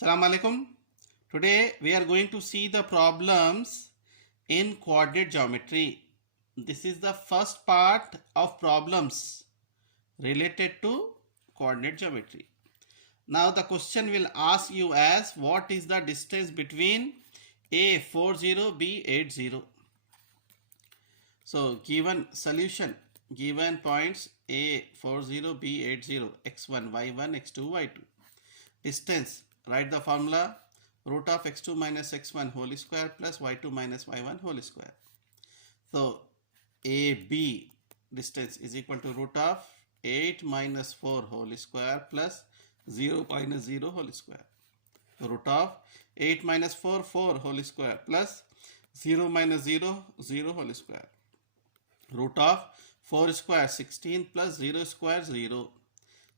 Assalamu alaikum. Today we are going to see the problems in coordinate geometry. This is the first part of problems related to coordinate geometry. Now the question will ask you as what is the distance between A40, B80. So given solution, given points A40, B80, x1, y1, x2, y2. Distance, write the formula root of x2 minus x1 whole square plus y2 minus y1 whole square. So AB distance is equal to root of 8 minus 4 whole square plus 0 minus 0 whole square. Root of 8 minus 4 4 whole square plus 0 minus 0 0 whole square. Root of 4 square 16 plus 0 square 0.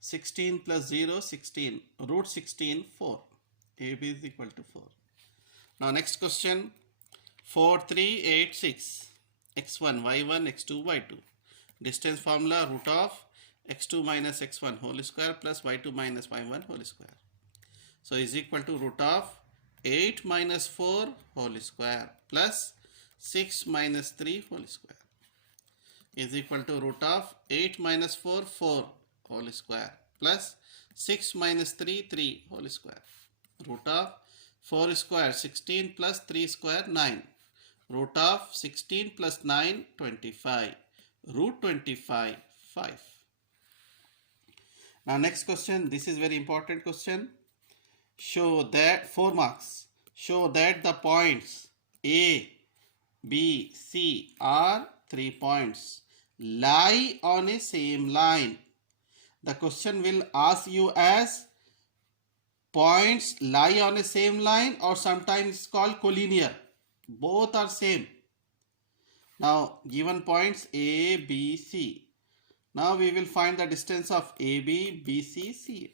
16 plus 0 16. Root 16 4. AB is equal to 4. Now next question 4 3 8 6. x1 y1 x2 y2. Distance formula root of x2 minus x1 whole square plus y2 minus y1 whole square. So is equal to root of 8 minus 4 whole square plus 6 minus 3 whole square is equal to root of 8 minus 4 4 whole square plus 6 minus 3 3 whole square. Root of 4 square 16 plus 3 square 9. Root of 16 plus 9 25. Root 25 5. Now next question, this is very important question. Show that 4 marks. Show that the points A, B, C are 3 points lie on a same line. The question will ask you as points lie on a same line or sometimes it's called collinear. Both are same. Now given points A, B, C. Now we will find the distance of AB, BC, C.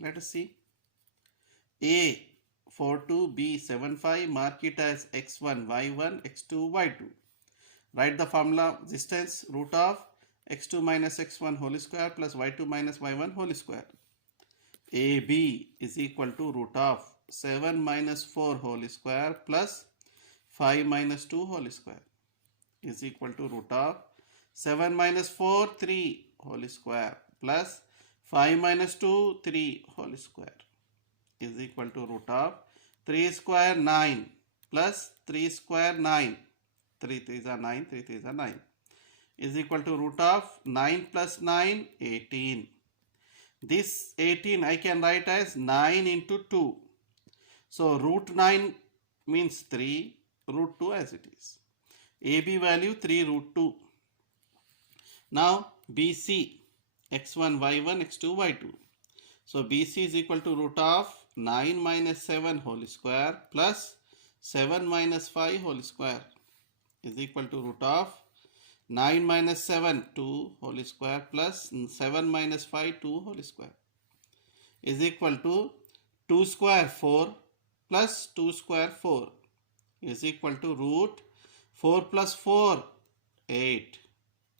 Let us see. A 42, B 75, mark it as x1, y1, x2, y2. Write the formula distance root of x2 minus x1 whole square plus y2 minus y1 whole square. AB is equal to root of 7 minus 4 whole square plus 5 minus 2 whole square is equal to root of 7 minus 4 3 whole square plus 5 minus 2 3 whole square is equal to root of 3 square 9 plus 3 square 9. 3 3s are 9, 3 3s are 9 is equal to root of 9 plus 9 18. This 18 I can write as 9 into 2. So root 9 means 3, root 2 as it is. AB value 3 root 2. Now BC x1 y1 x2 y2. So BC is equal to root of 9 minus 7 whole square plus 7 minus 5 whole square is equal to root of 9 minus 7 2 whole square plus 7 minus 5 2 whole square is equal to 2 square 4 plus 2 square 4 is equal to root 4 plus 4 8.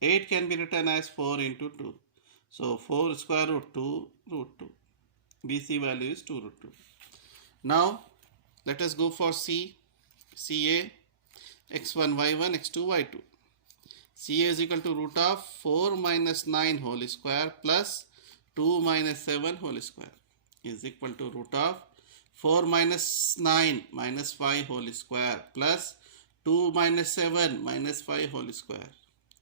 8 can be written as 4 into 2. So 4 square root 2 root 2. BC value is 2 root 2. Now let us go for C. CA x1 y1 x2 y2. CA is equal to root of 4 minus 9 whole square plus 2 minus 7 whole square is equal to root of 4 minus 9 minus 5 whole square plus 2 minus 7 minus 5 whole square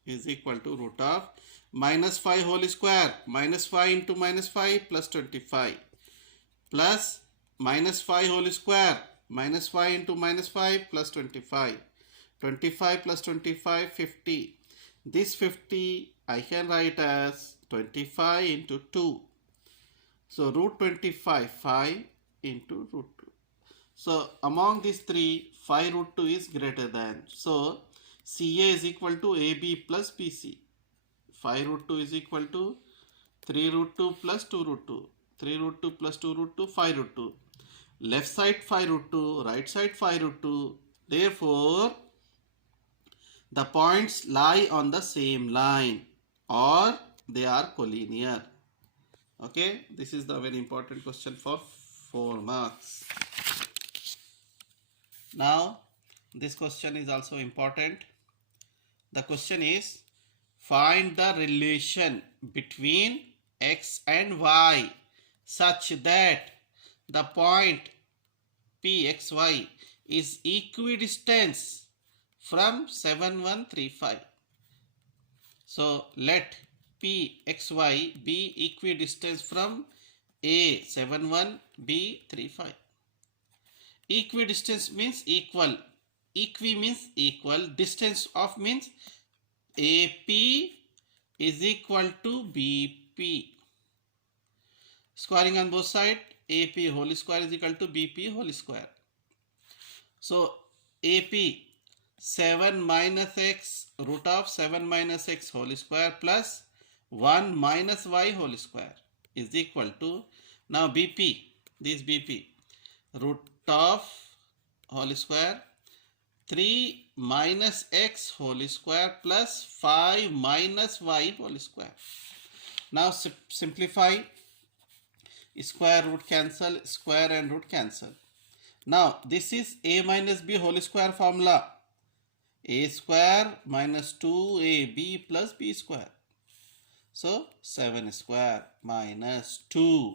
is equal to root of minus 5 whole square minus 5 into minus 5 plus 25 plus minus 5 whole square minus 5 into minus 5 plus 25. 25 plus 25 50. This 50 I can write as 25 into 2. So root 25 5 into root 2. So among these three 5 root 2 is greater than. So CA is equal to AB plus BC. 5 root 2 is equal to 3 root 2 plus 2 root 2. 3 root 2 plus 2 root 2 5 root 2. Left side 5 root 2, right side 5 root 2. Therefore the points lie on the same line or they are collinear. Okay, this is the very important question for 4 marks. Now this question is also important. The question is, find the relation between x and y such that the point pxy is equidistant from 7135. So let pxy be equidistant from a 71, b 35. Equidistance means equal. Equi means equal. Distance of means AP is equal to BP. Squaring on both sides, AP whole square is equal to BP whole square. So AP 7 minus x root of 7 minus x whole square plus 1 minus y whole square is equal to, now BP, this BP, root of whole square 3 minus x whole square plus 5 minus y whole square. Now simplify, square root cancel, square and root cancel. Now this is a minus b whole square formula. A square minus 2ab plus b square. So 7 square minus 2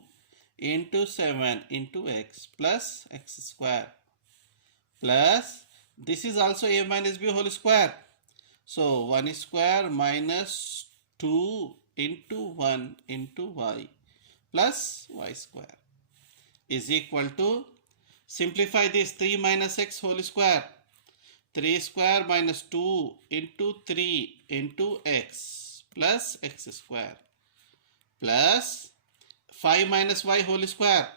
into 7 into x plus x square plus, this is also a minus b whole square. So 1 square minus 2 into 1 into y plus y square is equal to, simplify this, 3 minus x whole square. 3 square minus 2 into 3 into x plus x square plus 5 minus y whole square.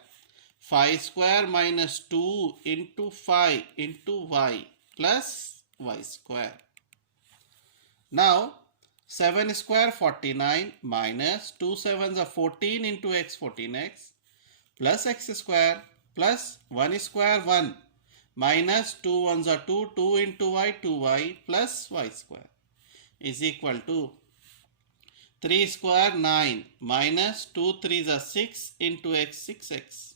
5 square minus 2 into 5 into y plus y square. Now 7 square 49 minus 2 sevens are 14 into x 14x plus x square plus 1 square 1 minus 2 ones are 2, 2 into y 2y plus y square is equal to 3 square 9 minus 2 3s are 6 into x 6x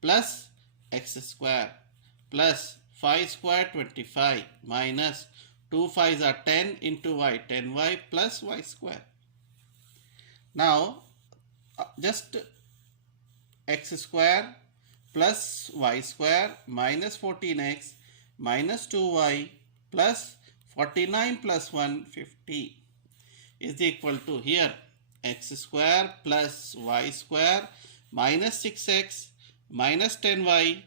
plus x square plus 5 square 25 minus 2 5s are 10 into y 10y plus y square. Now just x square plus y square minus 14x minus 2y plus 49 plus 1 50 is equal to, here x square plus y square minus 6x minus 10y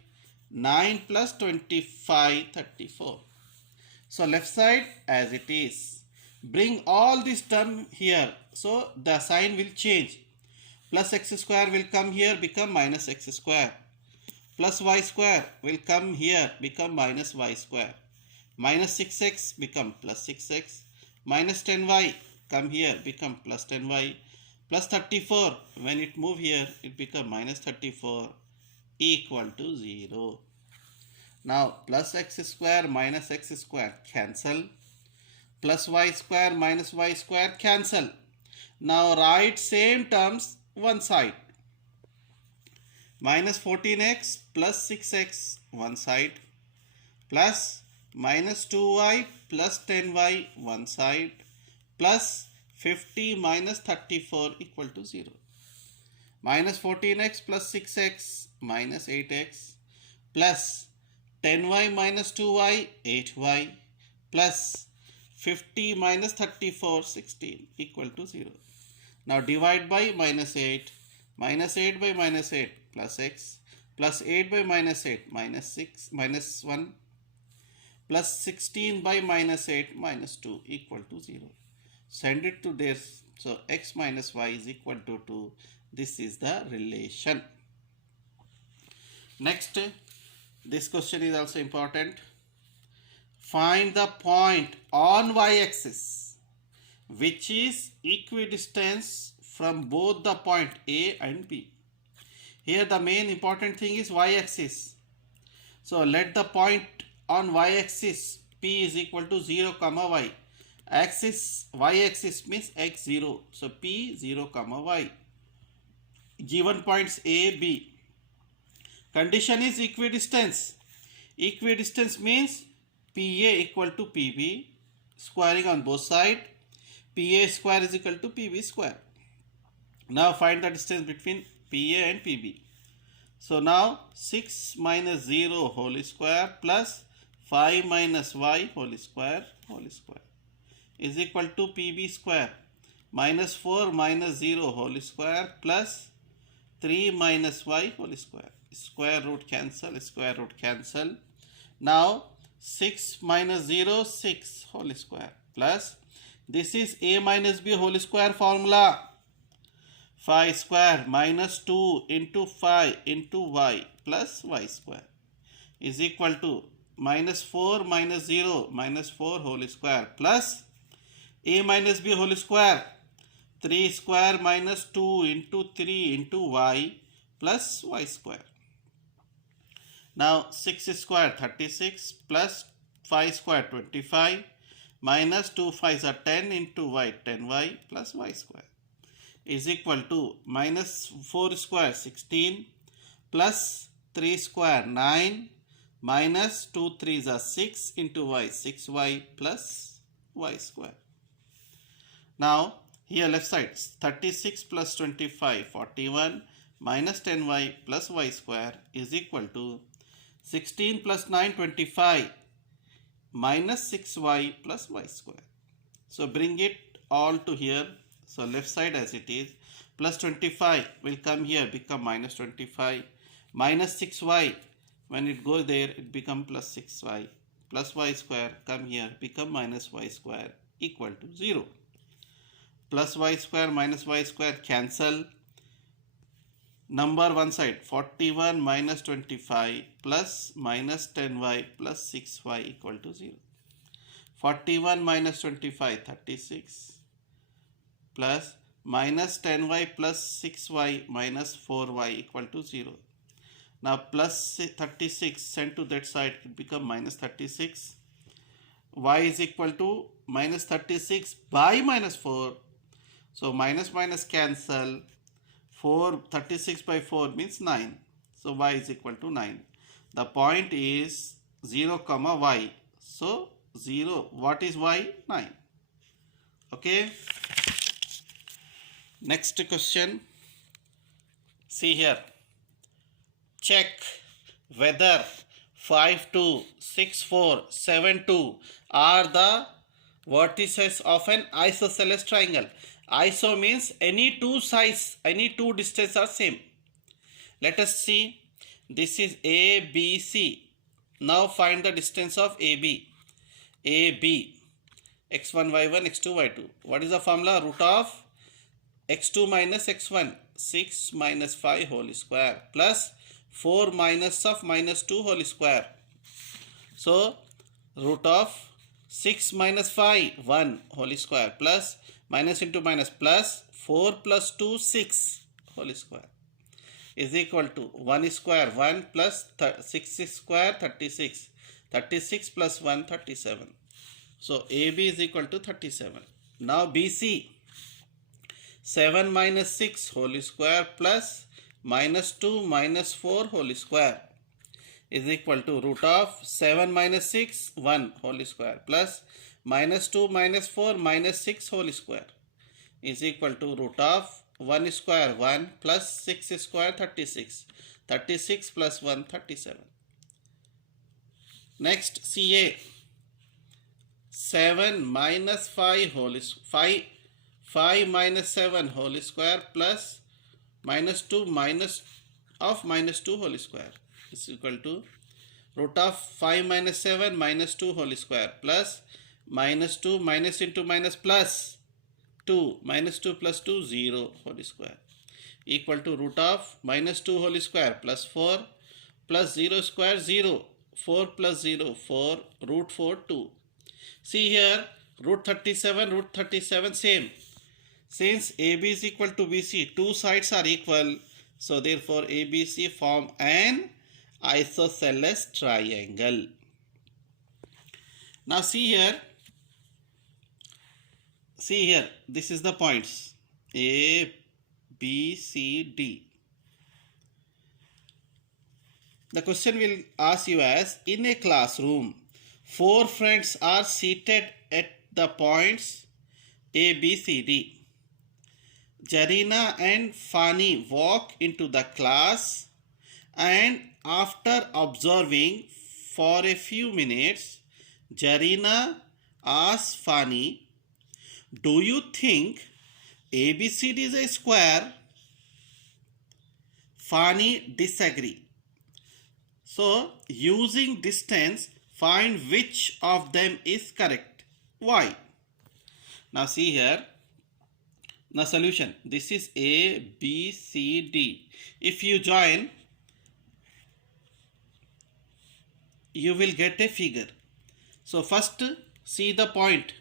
9 plus 25 34. So left side as it is. Bring all this term here. So the sign will change. Plus x square will come here, become minus x square. Plus y square will come here, become minus y square. Minus 6x become plus 6x. Minus 10y come here, become plus 10y. Plus 34, when it move here, it become minus 34 equal to 0. Now plus x square minus x square cancel. Plus y square minus y square cancel. Now write same terms one side. Minus 14x plus 6x one side plus minus 2y plus 10y one side plus 50 minus 34 equal to 0. Minus 14x plus 6x minus 8x plus 10y minus 2y 8y plus 50 minus 34 16 equal to 0. Now divide by minus 8. Minus 8 by minus 8 plus x plus 8 by minus 8 minus 6 minus 1 plus 16 by minus 8 minus 2 equal to 0. Send it to this. So x minus y is equal to 2. This is the relation. Next, this question is also important. Find the point on y-axis which is equidistant from both the point A and B. Here the main important thing is y-axis. So let the point on y-axis P is equal to 0 comma y. Axis y-axis means x0. So P 0 comma y. Given points A, B. Condition is equidistance. Equidistance means PA equal to PB, squaring on both sides. PA square is equal to PB square. Now find the distance between PA and PB. So now 6 minus 0 whole square plus 5 minus y whole square is equal to PB square minus 4 minus 0 whole square plus 3 minus y whole square. Square root cancel. Now 6 minus 0, 6 whole square plus, this is a minus b whole square formula. 5 square minus 2 into 5 into y plus y square is equal to minus 4 minus 0 minus 4 whole square plus a minus b whole square. 3 square minus 2 into 3 into y plus y square. Now 6 square 36 plus 5 square 25 minus 2 5s are 10 into y 10y plus y square is equal to minus 4 square 16 plus 3 square 9 minus 2 3s are 6 into y 6y plus y square. Now here left side 36 plus 25 41 minus 10y plus y square is equal to 16 plus 9 25 minus 6y plus y square. So bring it all to here. So left side as it is, plus 25 will come here, become minus 25, minus 6y, when it goes there it become plus 6y, plus y square come here, become minus y square equal to 0. Plus y square minus y square cancel. Number one side 41 minus 25 plus minus 10y plus 6y equal to 0. 41 minus 25 36 plus minus 10y plus 6y minus 4y equal to 0. Now plus 36 sent to that side, it become minus 36. Y is equal to minus 36 by minus 4. So minus minus cancel. 36 by 4 means 9. So y is equal to 9. The point is 0 comma y. So 0, what is y? 9. Okay. Next question. See here. Check whether 5 2, 6 4, 7 2 are the vertices of an isosceles triangle. Iso means any two sides, any two distances are same. Let us see. This is A, B, C. Now find the distance of AB. AB. x1, y1, x2, y2. What is the formula? Root of x2 minus x1. 6 minus 5 whole square plus 4 minus of minus 2 whole square. So root of 6 minus 5 1 whole square plus minus into minus plus 4 plus 2 6 whole square is equal to 1 square 1 plus 6 square 36. 36 plus 1 37. So AB is equal to 37. Now BC 7 minus 6 whole square plus minus 2 minus 4 whole square is equal to root of 7 minus 6 1 whole square plus minus 2 minus 4 minus 6 whole square is equal to root of 1 square 1 plus 6 square 36. 36 plus 1 37. Next CA 7 minus 5 whole 5 minus 7 whole square plus minus 2 minus of minus 2 whole square is equal to root of 5 minus 7 minus 2 whole square plus minus 2 minus into minus plus 2 minus 2 plus 2 0 whole square equal to root of minus 2 whole square plus 4 plus 0 square 0. 4 plus 0 4 root 4 2. See here root 37 same. Since AB is equal to BC, two sides are equal, so therefore ABC form an isosceles triangle. Now see here, this is the points A, B, C, D. The question will ask you as, in a classroom, 4 friends are seated at the points A, B, C, D. Jarina and Fani walk into the class, and after observing for a few minutes, Jarina asks Fani, do you think ABCD is a square? Fani disagree. So, using distance, find which of them is correct. Why? Now see here. Now solution. This is A, B, C, D. If you join, you will get a figure. So first see the point.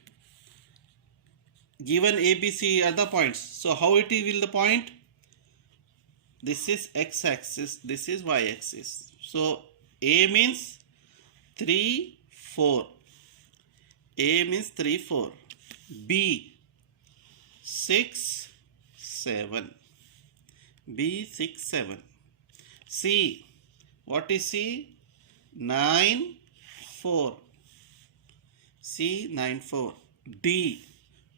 Given A, B, C are the points. So how it will the point? This is x-axis, this is y-axis. So A means 3, 4. A means 3, 4. B 6, 7. B 6, 7. C, what is C? 9, 4. C 9, 4. D,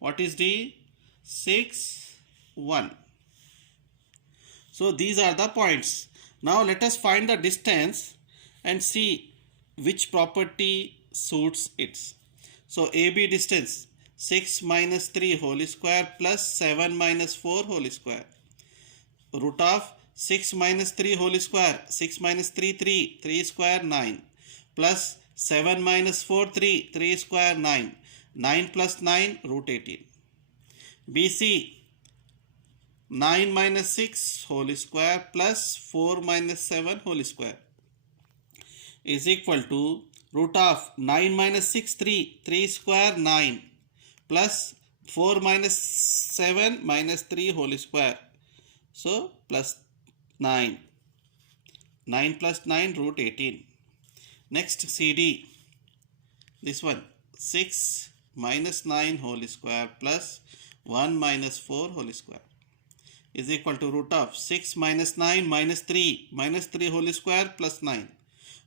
what is D? 6, 1. So these are the points. Now let us find the distance and see which property suits it. So AB distance, 6 minus 3 whole square plus 7 minus 4 whole square. Root of 6 minus 3 whole square, 6 minus 3, 3, 3 square 9, plus 7 minus 4, 3, 3 square 9, 9 plus 9 root 18. BC, 9 minus 6 whole square plus 4 minus 7 whole square is equal to root of 9 minus 6, 3, 3 square 9, plus 4 minus 7 minus 3 whole square. So plus 9. 9 plus 9 root 18. Next CD. This one. 6 minus 9 whole square plus 1 minus 4 whole square is equal to root of 6 minus 9 minus 3 whole square plus 9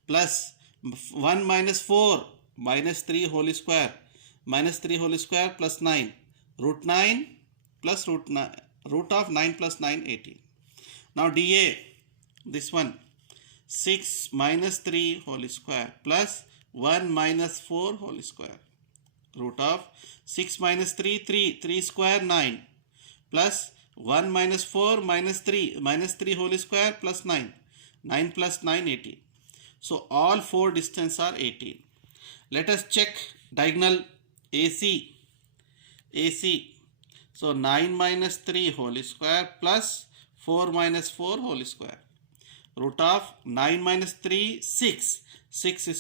plus 1 minus 4 minus 3 whole square plus 9 root 9 plus root of 9 plus 9 18. Now DA, this one, 6 minus 3 whole square plus 1 minus 4 whole square root of 6 minus 3 3 square 9 plus 1 minus 4 minus 3 whole square plus 9 plus 9 18. So all four distances are 18. Let us check diagonal AC. So 9 minus 3 whole square plus 4 minus 4 whole square root of 9 minus 3 6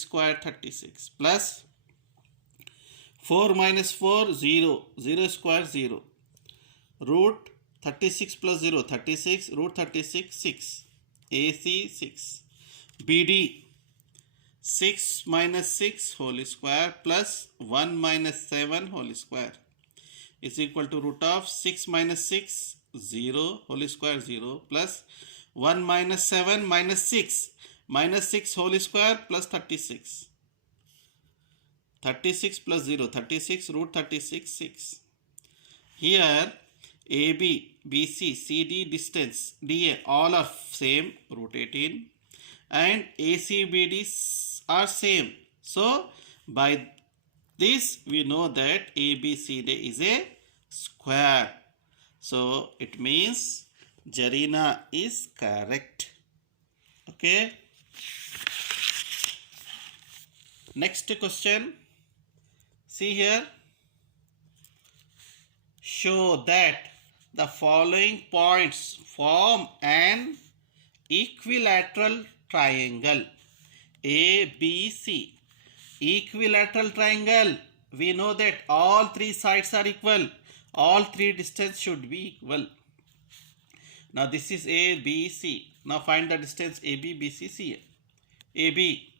square 36 plus 4 minus 4 0 square 0 root 36 plus 0 36 root 36 6 AC 6. BD, 6 minus 6 whole square plus 1 minus 7 whole square is equal to root of 6 minus 6 0 whole square 0 plus 1 minus 7 minus 6 whole square plus 36. 36 plus 0 36 root 36 6. Here AB, BC, CD distance DA all are same root 18 and AC, BD are same. So by this we know that ABCD is a square. So it means Jarina is correct. Okay. Next question. See here. Show that the following points form an equilateral triangle ABC. Equilateral triangle, we know that all three sides are equal, all three distance should be equal. Now this is ABC. Now find the distance AB, BC, CA. AB,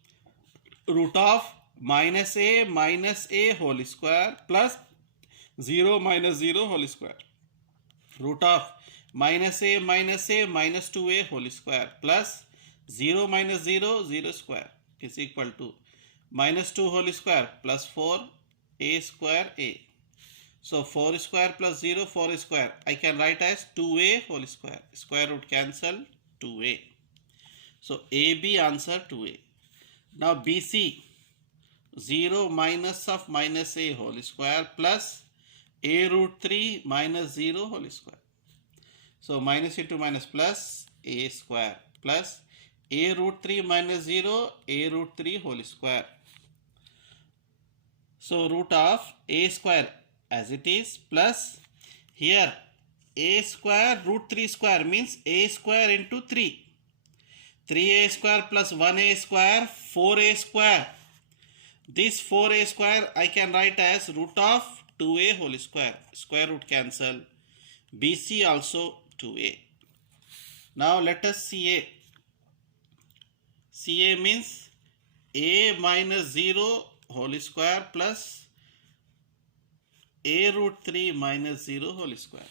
root of minus A whole square plus 0 minus 0 whole square root of minus A minus 2A whole square plus 0 minus 0, 0 square is equal to minus 2 whole square plus 4 a square a. So 4 square plus 0, 4 square. I can write as 2a whole square. Square root cancel, 2a. So AB answer 2a. Now BC, 0 minus of minus a whole square plus a root 3 minus 0 whole square. So minus into minus plus a square plus a root 3 minus 0, a root 3 whole square. So root of a square as it is plus here a square root 3 square means a square into 3. 3a square plus 1a square, 4a square. This 4a square I can write as root of 2a whole square. Square root cancel. BC also 2a. Now let us see a. CA means a minus 0 whole square plus a root 3 minus 0 whole square.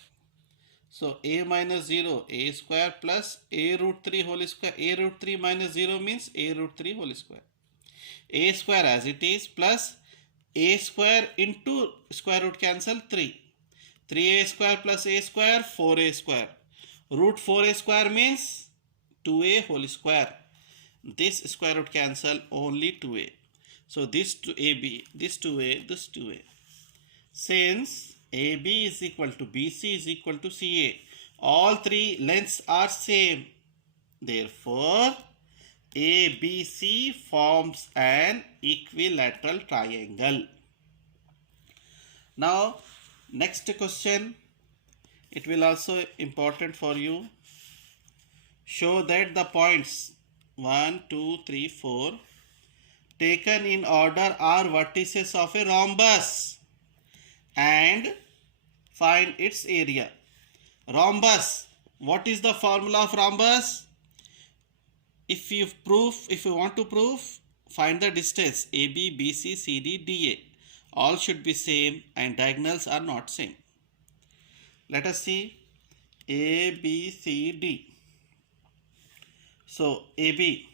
So a minus 0 a square plus a root 3 whole square. A root 3 minus 0 means a root 3 whole square. A square as it is plus a square into square root cancel 3. 3a square plus a square 4a square. Root 4a square means 2a whole square. This square root cancel only 2a. So this to AB, this 2a, this 2a. Since AB is equal to BC is equal to CA, all three lengths are same. Therefore, ABC forms an equilateral triangle. Now, next question. It will also important for you. Show that the points 1, 2, 3, 4 taken in order are vertices of a rhombus and find its area. Rhombus. What is the formula of rhombus? If you want to prove, find the distance AB, BC, CD, DA. All should be same and diagonals are not same. Let us see A, B, C, D. So AB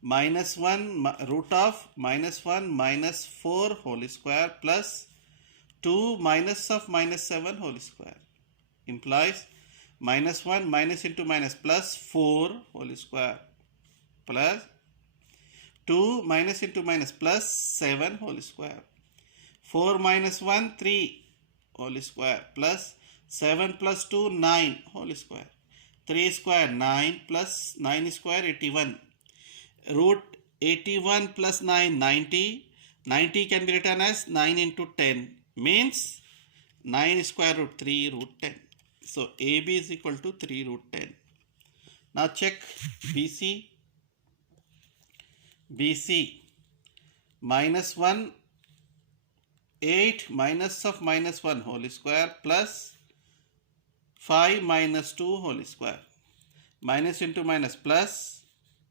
minus 1 root of minus 1 minus 4 whole square plus 2 minus of minus 7 whole square implies minus 1 minus into minus plus 4 whole square plus 2 minus into minus plus 7 whole square. 4 minus 1 3 whole square plus 7 plus 2 9 whole square. 3 square 9 plus 9 square 81. Root 81 plus 9 90. 90 can be written as 9 into 10 means 9 square root 3 root 10. So AB is equal to 3 root 10. Now check BC. BC minus 1 8 minus of minus 1 whole square plus 5 minus 2 whole square. Minus into minus plus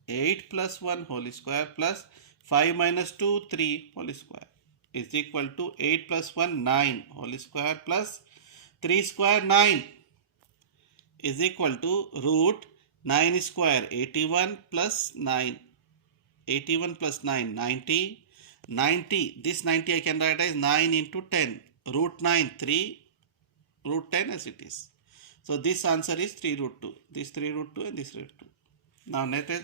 8 plus 1 whole square plus 5 minus 2 3 whole square is equal to 8 plus 1 9 whole square plus 3 square 9 is equal to root 9 square 81 plus 9. 81 plus 9 90. 90, this 90 I can write as 9 into 10. Root 9 3 root 10 as it is. So this answer is 3 root 2. This 3 root 2 and this root 2. Now let us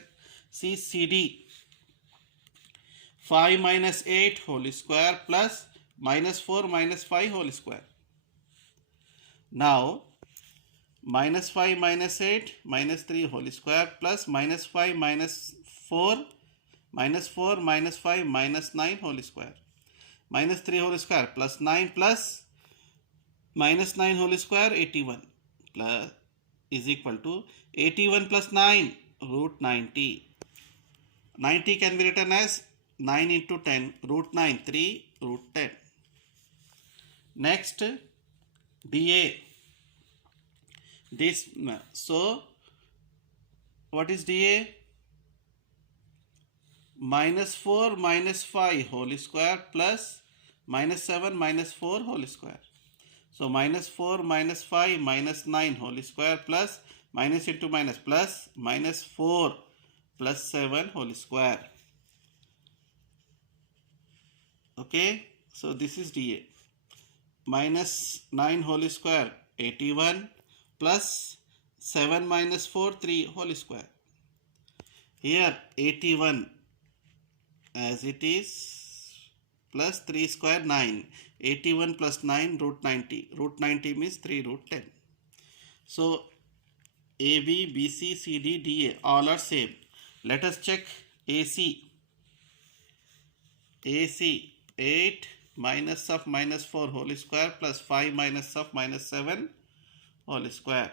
see CD. 5 minus 8 whole square plus minus 4 minus 5 whole square. Now minus 5 minus 8 minus 3 whole square plus minus 5 minus 4 minus 4 minus 5 minus 9 whole square. Minus 3 whole square plus 9 plus minus 9 whole square 81 plus is equal to 81 plus 9 root 90. 90 can be written as 9 into 10 root 9 3 root 10. Next DA. This so what is DA? Minus 4 minus 5 whole square plus minus 7 minus 4 whole square. So minus 4 minus 5 minus 9 whole square plus minus into minus plus minus 4 plus 7 whole square. Okay, so this is dA. Minus 9 whole square 81 plus 7 minus 4 3 whole square. Here 81 as it is plus 3 square 9. 81 plus 9 root 90. Root 90 means 3 root 10. So AB, BC, CD, DA all are same. Let us check AC. AC 8 minus of minus 4 whole square plus 5 minus of minus 7 whole square.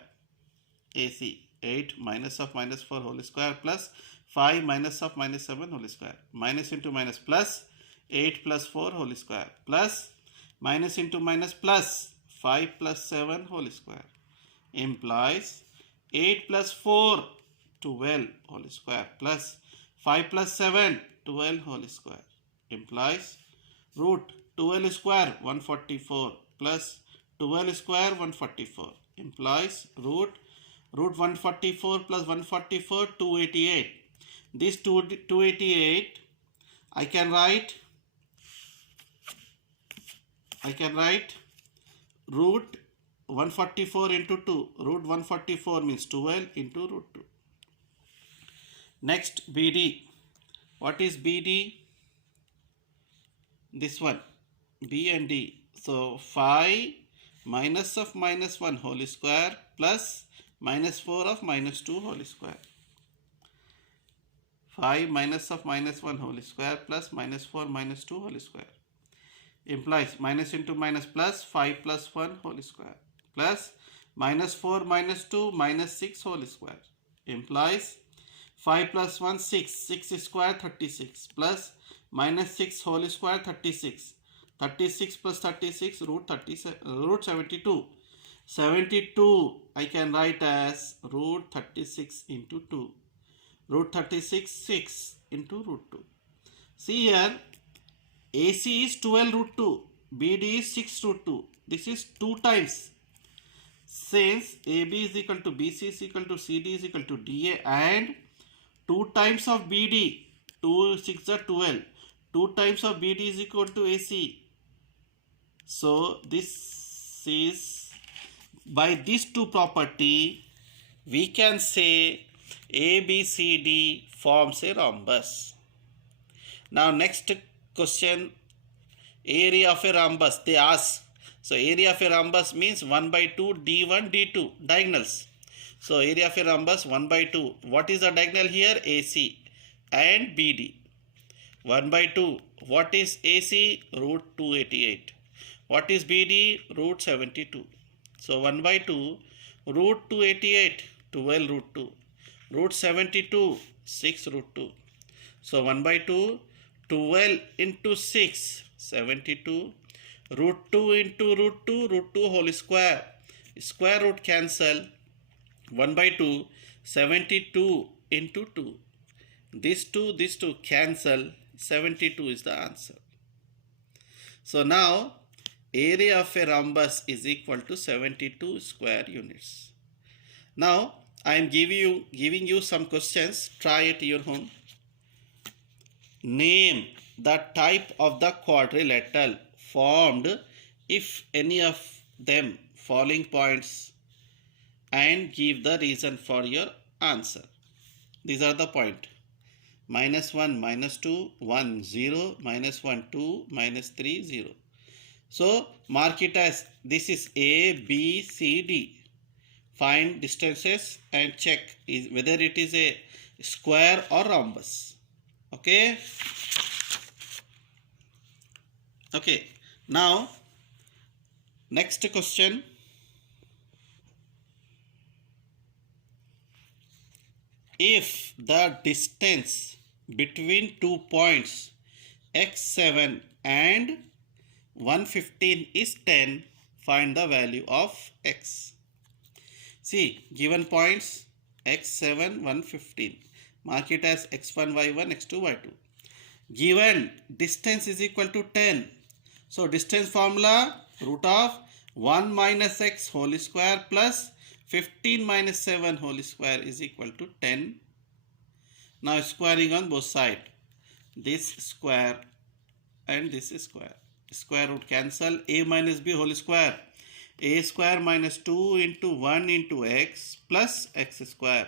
AC 8 minus of minus 4 whole square plus 5 minus of minus 7 whole square. Minus into minus plus 8 plus 4 whole square plus minus into minus plus 5 plus 7 whole square implies 8 plus 4 12 whole square plus 5 plus 7 12 whole square implies root 12 square 144 plus 12 square 144 implies root 144 plus 144 288. This 288 I can write root 144 into 2. Root 144 means 12 into root 2. Next BD. What is BD? This one, B and D. So 5 minus of minus 1 whole square plus minus 4 of minus 2 whole square. 5 minus of minus 1 whole square plus minus 4 minus 2 whole square implies minus into minus plus 5 plus 1 whole square plus minus 4 minus 2 minus 6 whole square implies 5 plus 1 6. 6 square 36 plus minus 6 whole square 36. 36 plus 36 root 72. 72 I can write as root 36 into 2. Root 36 6 into root 2. See here AC is 12 root 2. BD is 6 root 2. This is 2 times. Since AB is equal to BC is equal to CD is equal to DA and 2 times of BD, 2 6 are 12. 2 times of BD is equal to AC. So this is, by these two property, we can say ABCD forms a rhombus. Now next question, area of a rhombus they ask. So area of a rhombus means 1 by 2 D1 D2 diagonals. So area of a rhombus 1 by 2. What is the diagonal here? AC and BD. 1 by 2. What is AC? Root 288. What is BD? Root 72. So 1 by 2 root 288 12 root 2. Root 72 6 root 2. So 1 by 2 12 into 6 72. Root 2 into root 2 whole square. Square root cancel. 1 by 2 72 into 2. This 2 cancel. 72 is the answer. So now area of a rhombus is equal to 72 square units. Now I am giving you some questions. Try it at your home. Name the type of the quadrilateral formed if any of them following points and give the reason for your answer. These are the point. Minus 1, minus 2, 1, 0, minus 1, 2, minus 3, 0. So mark it as this is A, B, C, D. Find distances and check whether it is a square or rhombus. Okay. Okay. Now next question. If the distance between 2 points x7 and 115 is 10, find the value of x. See, given points x7, 115. Mark it as x1, y1, x2, y2. Given distance is equal to 10. So distance formula root of 1 minus x whole square plus 15 minus 7 whole square is equal to 10. Now squaring on both sides. This square and this square. Square root cancel. A minus b whole square. A square minus 2 into 1 into x plus x square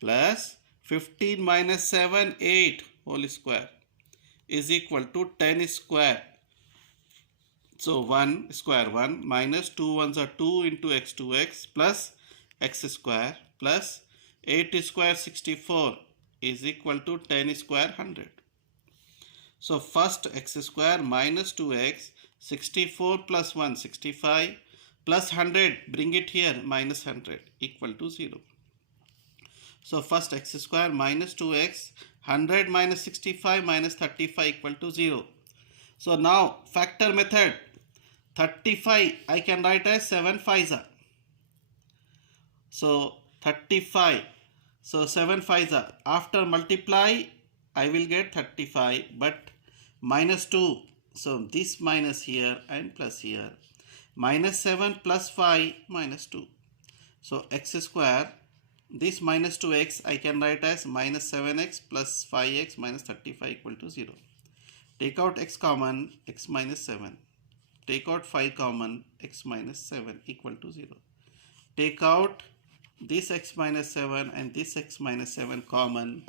plus 15 minus 7, 8 whole square is equal to 10 square. So 1 square 1 minus 2 ones are 2 into x 2x plus x square plus 8 square 64 is equal to 10 square 100. So first x square minus 2x, 64 plus 1 65 plus 100, bring it here, minus 100 equal to 0. So first x square minus 2x, 100 minus 65 minus 35 equal to 0. So now factor method, 35 I can write as 7 5s are. So 35, so 7 5s are. After multiply I will get 35, but minus 2, so this minus here and plus here, minus 7 plus 5 minus 2. So x square, this minus 2x I can write as minus 7x plus 5x minus 35 equal to 0. Take out x common, x minus 7. Take out 5 common, x minus 7 equal to 0. Take out this x minus 7 and this x minus 7 common.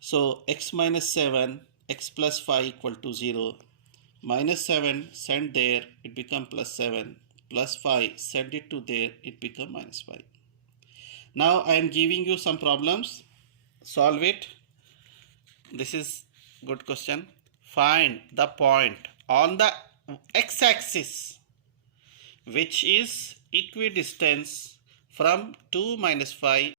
So x minus 7, x plus 5 equal to 0. Minus 7 send there, it become plus 7. Plus 5 send it to there, it become minus 5. Now I am giving you some problems. Solve it. This is good question. Find the point on the x-axis which is equidistant from 2 minus 5